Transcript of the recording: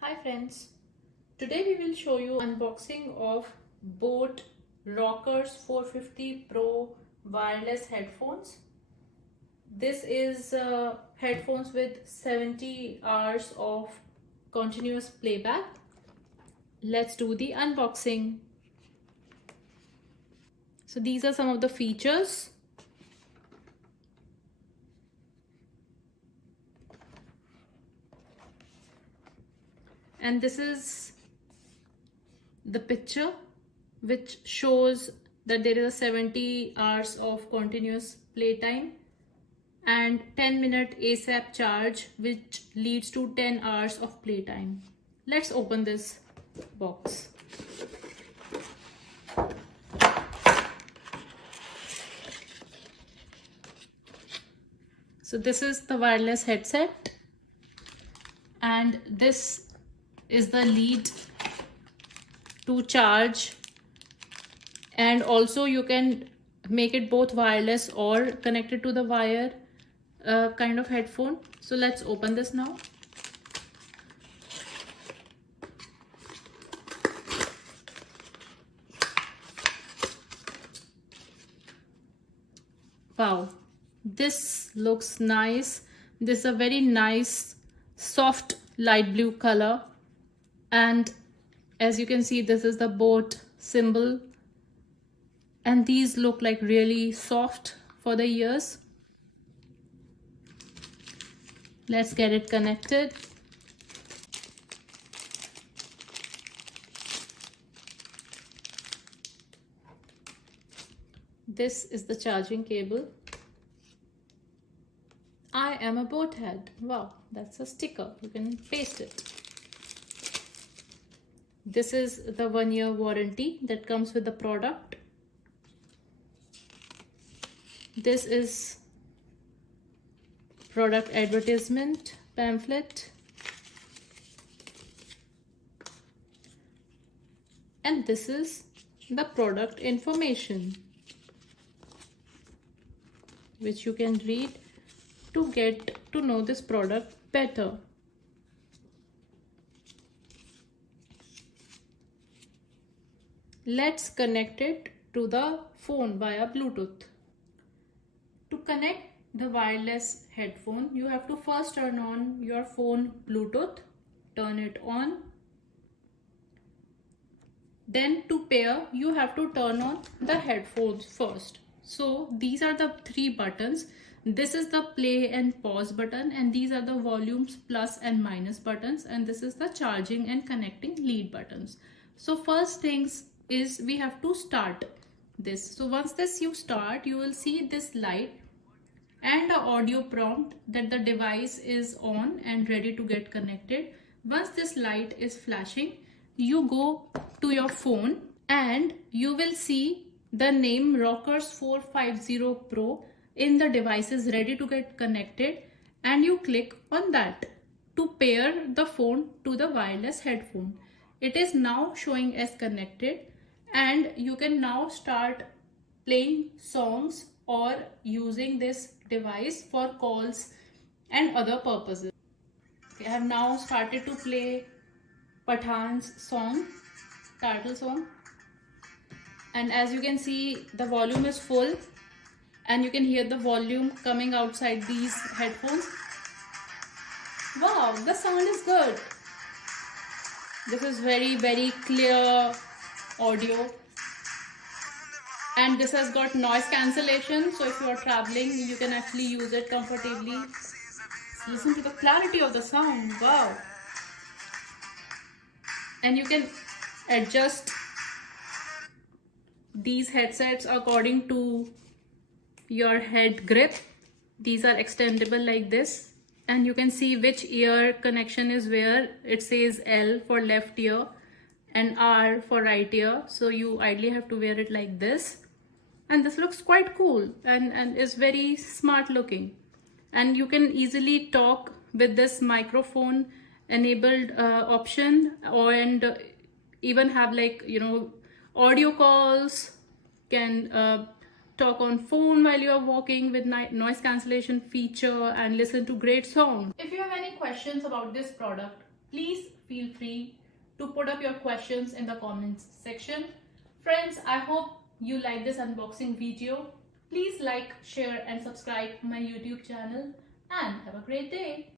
Hi friends, today we will show you unboxing of Boat Rockerz 450 Pro wireless headphones. This is headphones with 70 hours of continuous playback. Let's do the unboxing. So these are some of the features. And this is the picture which shows that there is a 70 hours of continuous playtime and 10-minute ASAP charge, which leads to 10 hours of playtime. Let's open this box. So this is the wireless headset, and this is the lead to charge, and also you can make it both wireless or connected to the wire kind of headphone. So let's open this now. Wow, this looks nice. This is a very nice soft light blue color, and as you can see, this is the boat symbol, and these look like really soft for the ears. Let's get it connected. This is the charging cable. I am a boat head. Wow, that's a sticker. You can paste it. This is the 1-year warranty that comes with the product. This is product advertisement pamphlet. And this is the product information, which you can read to get to know this product better. Let's connect it to the phone via Bluetooth. To connect the wireless headphone, you have to first turn on your phone Bluetooth, turn it on. Then to pair, you have to turn on the headphones first. So these are the 3 buttons. This is the play and pause button, and these are the volumes plus and minus buttons, and this is the charging and connecting lead buttons. So first things is we have to start this. So once this you start, you will see this light and the audio prompt that the device is on and ready to get connected. Once this light is flashing, you go to your phone and you will see the name Rockerz 450 Pro in the device is ready to get connected, and you click on that to pair the phone to the wireless headphone. It is now showing as connected, and you can now start playing songs or using this device for calls and other purposes. I have now started to play Pathan's song, title song, and as you can see, the volume is full and you can hear the volume coming outside these headphones. Wow, the sound is good. This is very clear audio, and this has got noise cancellation, so if you are traveling, you can actually use it comfortably. Listen to the clarity of the sound. Wow. And you can adjust these headsets according to your head grip. These are extendable like this, and you can see which ear connection is where. It says L for left ear and R for right ear, so you ideally have to wear it like this. And this looks quite cool and is very smart looking, and you can easily talk with this microphone enabled option, and even have, like, audio calls. Can talk on phone while you are walking with noise cancellation feature and listen to great songs. If you have any questions about this product, Please feel free to put up your questions in the comments section. Friends, I hope you like this unboxing video. Please like, share and subscribe my YouTube channel and have a great day.